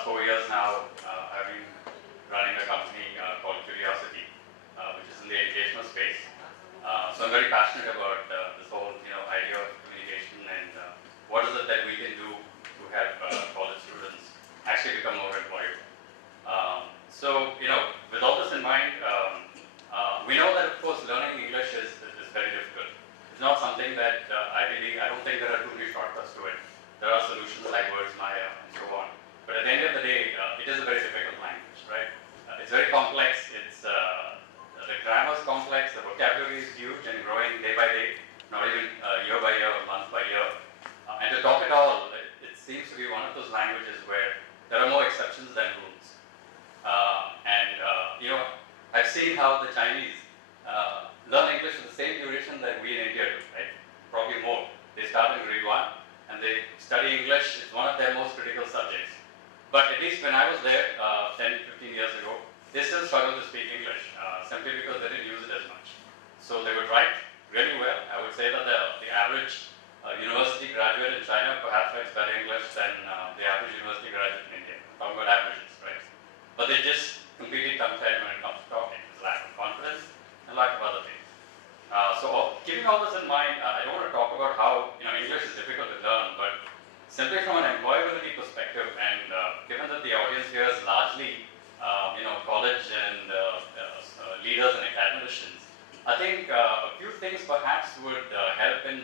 last 4 years now, I've been running a company called Curiosity, which is in the educational space. So I'm very passionate about this whole idea of communication and what is it that we can do to help college students actually become more employable. So with all this in mind, we know that of course learning English is very difficult. It's not something that I don't think there are too many shortcuts to it. There are solutions like words Maya and so on. But at the end of the day, it is a very difficult language, right? It's very complex. It's the grammar is complex. The vocabulary is huge and growing day by day, not even year by year, month by year. And to top it all, it seems to be one of those languages where there are more exceptions than rules. I've seen how the Chinese learn English for the same duration that we in India do, right? Probably more. They start in grade 1 and they study English. It's one of their most critical subjects. But at least when I was there 10, 15 years ago, they still struggled to speak English simply because they didn't use it as much. So they would write really well. I would say that the average university graduate in China perhaps writes better English than the average university graduate in India. Talk about averages, right? But they just completely tongue-tied when it comes to talking. There's lack of confidence and lack of other things. Keeping all this in mind, I don't want to talk about how English is difficult to learn, but simply from an employability perspective, and given that the audience here is largely college and leaders and academicians, I think a few things perhaps would help in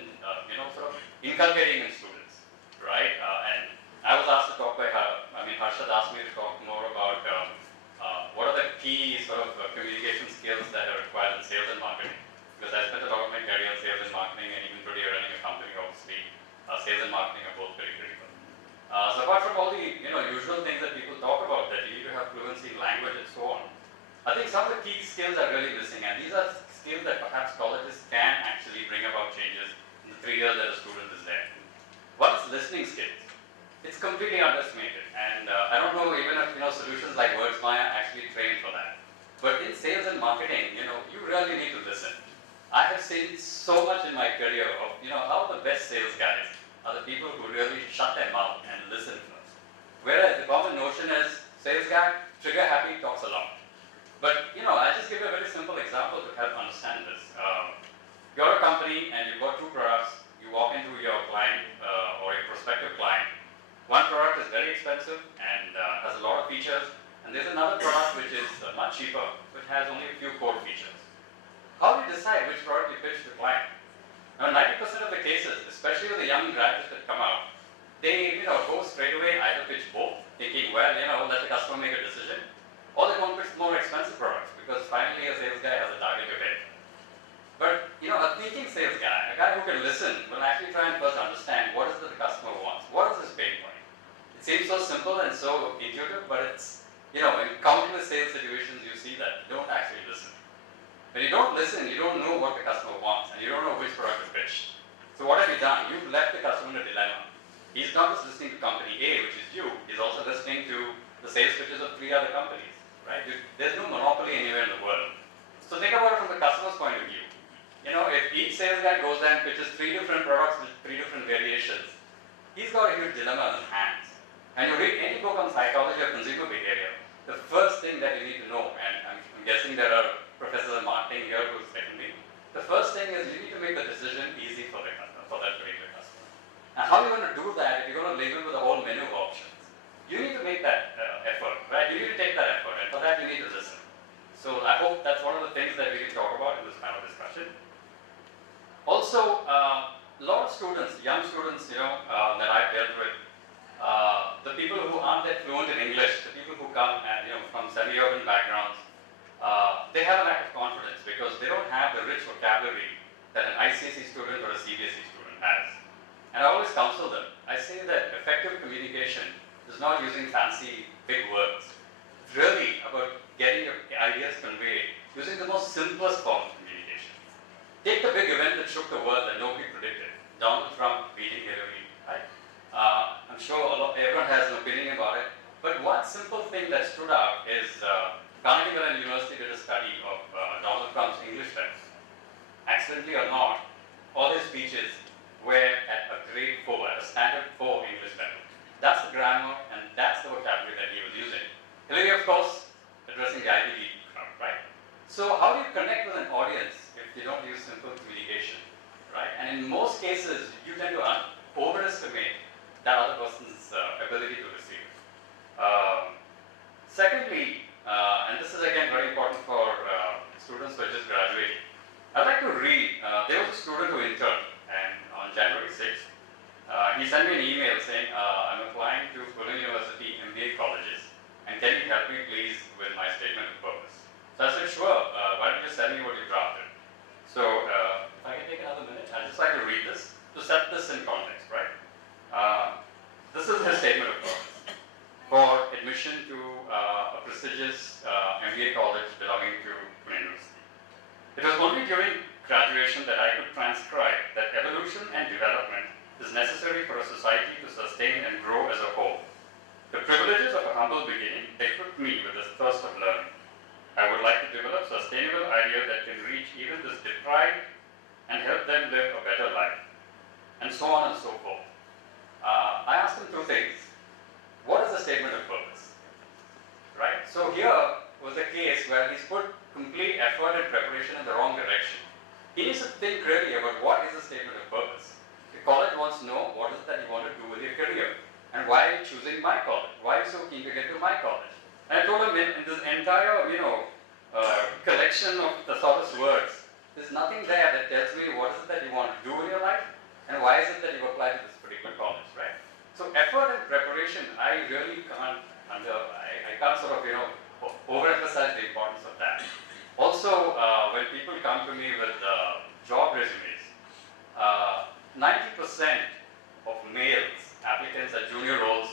sort of inculcating in students, right? And I was asked to talk by Harshad asked me to talk more about what are the key sort of communication skills that are required in sales and marketing. Because I spent a lot of my career in sales and marketing, and even today running a company, obviously, sales and marketing are both very critical. So apart from all the usual things that people talk about, that you need to have fluency in language and so on, I think some of the key skills are really missing, and these are skills that perhaps colleges can actually bring about changes in the 3 years that a student is there. One is listening skills. It's completely underestimated, and I don't know even if solutions like Words Maya actually train for that. But in sales and marketing, you really need to listen. I have seen so much in my career of how the best sales guys are the people who really shut their mouth and listen first. Whereas the common notion is sales guy, trigger happy, talks a lot. But I'll just give you a very simple example to help understand this. You're a company and you've got 2 products. You walk into your client or your prospective client. One product is very expensive and has a lot of features, and there's another product which is much cheaper, which has only a few core features. How do you decide which product you pitch to the client? Now, 90% of the cases, especially with the young graduates that come out, they go straight away, either pitch both, thinking, well, let the customer make a decision, or they go and pitch more expensive products, because finally a sales guy has a target to hit. But a thinking sales guy, a guy who can listen, will actually try and first understand what is it the customer wants, what is his pain point. It seems so simple and so intuitive, but it's, in countless sales situations you see that you don't actually listen. When you don't listen, you don't know what the customer wants, and you don't know which product to pitch. So what have you done? You've left the customer in a dilemma. He's not just listening to company A, which is you, he's also listening to the sales pitches of 3 other companies, right? There's no monopoly anywhere in the world. So think about it from the customer's point of view. If each sales guy goes there and pitches 3 different products with 3 different variations, he's got a huge dilemma in his hands. And you read any book on psychology or consumer behavior, the first thing that you need to know, and I'm guessing there are professors in marketing here who second me, the first thing is you need to make the decision easy for the customer, for that particular customer. And how are you going to do that if you're going to label with a whole menu of options? You need to make that effort, right? You need to take that effort, and for that you need to listen. So I hope that's one of the things that we can talk about in this panel discussion. Also, a lot of students, young students, that I've dealt with, the people who aren't that fluent in English, the people who come and from semi-urban backgrounds, they have a lack of confidence because they don't have the rich vocabulary that an ICSE student or a CBSE student has. And I always counsel them. I say that effective communication is not using fancy big words. It's really about getting your ideas conveyed using the most simplest form of communication. Take the big event that shook the world that nobody predicted, Donald Trump beating Hillary, right? I'm sure everyone has an opinion about it, but one simple thing that stood out is Carnegie Mellon University did a study of Donald Trump's English test. Accidentally or not, all his speeches were at a grade 4, at a standard 4 English level. That's the grammar and that's the vocabulary that he course, addressing the Ivy League crowd, right? So how do you connect with an audience if you don't use simple communication, right? And in most cases, you tend to overestimate that other person's ability to receive it. Secondly, and this is again very important for students who are just graduating, I'd like to read, there was a student who interned, and on January 6th, he sent me an email saying, I'm applying to Pune University MBA colleges, and can you help me please with my statement of purpose? So I said, sure, why don't you send me what you drafted? So if I can take another minute, I'd just like to read this to set this in context, right? This is his statement of purpose for admission to a prestigious MBA college belonging to Pune University. It was only during graduation that I could transcribe that evolution and development is necessary for a society to sustain and grow as a whole. The privileges of a humble beginning equipped me with this thirst of learning. I would like to develop sustainable ideas that can reach even this deprived and help them live a better life, and so on and so forth. I asked him two things. What is the statement of purpose? Right? So here was a case where he's put complete effort and preparation in the wrong direction. He needs to think really about what is the statement of purpose. The college wants to know what is it that you want to do with your career, and why are you choosing my college? Why are you so keen to get to my college? And I told him in this entire, collection of thesaurus words, there's nothing there that tells me what is it that you want to do in your life, and why is it that you apply to this particular college, right? So effort and preparation, I really can't I can't sort of overemphasize the importance of that. Also, when people come to me with job resumes, 90% of males applicants at junior roles,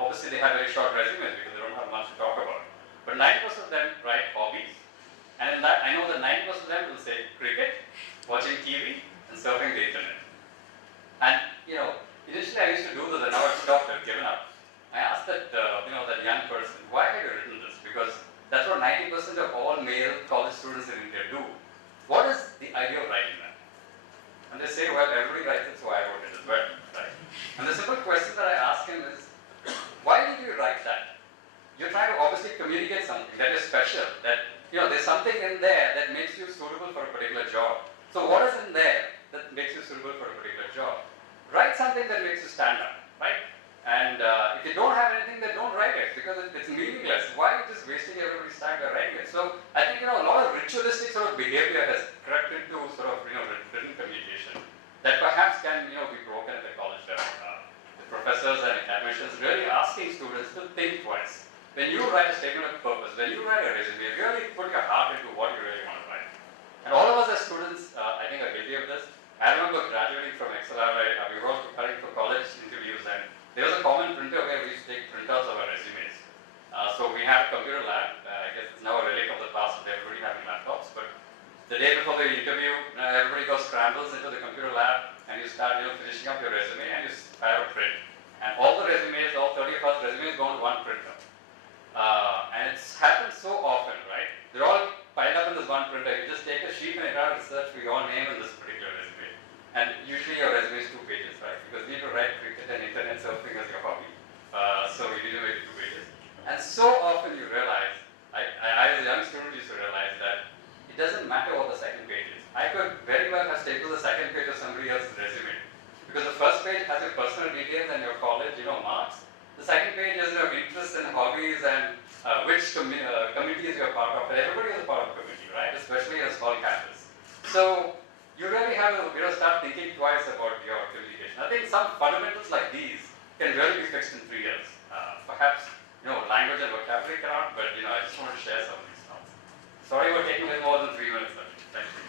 obviously they have very short resumes because they don't have much to talk about. But 90% of them write hobbies, and in that I know that 90% of them will say cricket, watching TV, and surfing the internet. And initially I used to do this, and now I've stopped. I've given up. I asked that that young person, why have you written this? Because that's what 90% of all male college students in India do. What is the idea of writing that? And they say, well, everybody writes it, so I wrote it as well, right? And the simple question that I ask him is, why did you write that? You're trying to obviously communicate something that is special, that there's something in there that makes you suitable for a particular job. So what is in there that makes you suitable for a particular job? Write something that makes you stand out, right? And if you don't have anything, then don't write it, because it's meaningless. Why are you just wasting everybody's time by writing it? So I think a lot of ritualistic sort of behavior has crept into sort of written communication that perhaps can be broken at the college level. The professors and academicians really asking students to think twice. When you write a statement of purpose, when you write a resume, really put your heart into what you really want to write. And all of us as students, I think, are guilty of this. I remember graduating from XLR, we were all preparing for college interviews, and there was a common printer where we used to take printouts of our resumes. So we had a computer lab. I guess it's now a relic of the past with everybody having laptops. But the day before the interview, everybody goes scrambles into the computer lab, and you start finishing up your resume, and you fire a print. And all the resumes, all 30 of us resumes go on one printer. And it's happened so often, right? They're all piled up in this one printer. You just take a sheet and you try to search for your name in this particular resume. And usually your resume is 2 pages, right? Because you need to write cricket and internet surfing as your hobby. So you need to make 2 pages. And so often you realize, I as a young student used to realize that it doesn't matter what the second page is. I could very well have stapled the second page of somebody else's resume. Because the first page has your personal details and your college, marks. The second page is your interests and hobbies and which committees you're part of. And everybody is a part of a committee, right? Especially in a small campus. So you really have to start thinking twice about your communication. I think some fundamentals like these can really be fixed in 3 years. Perhaps language and vocabulary cannot, but I just want to share some of these thoughts. Sorry for taking a little more than 3 minutes. Thank you.